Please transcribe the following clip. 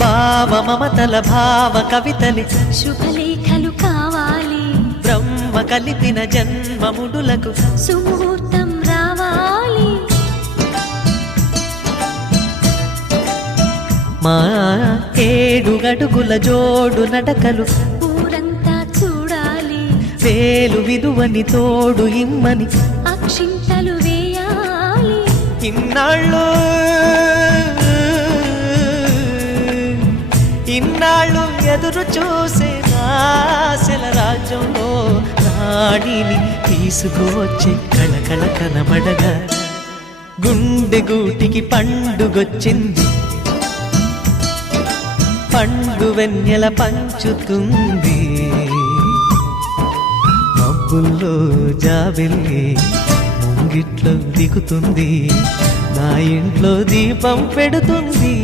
భావ మమతల భావ కవితలి శుభలేఖలు కావాలి, బ్రహ్మ కలిపిన జన్మముడులకు సుముహూర్తం రావాలి. మా 7 అడుగుల జోడు నడకలు ఊరంతా చూడాలి, వేలు విలువని తోడు ఇమ్మని అక్షింతలు వేయాలి. ఇన్నాళ్ళు ఎదురు చూసే ఆశల రాజ్యంలో రాణిని తీసుకువచ్చే కళకళ కనబడగా గుండె గూటికి పండుగొచ్చింది, పండు వెన్నెల పంచుతుంది. మబ్బుల్లో జాబిల్లి ముంగిట్లో దిగుతుంది, నా ఇంట్లో దీపం పెడుతుంది.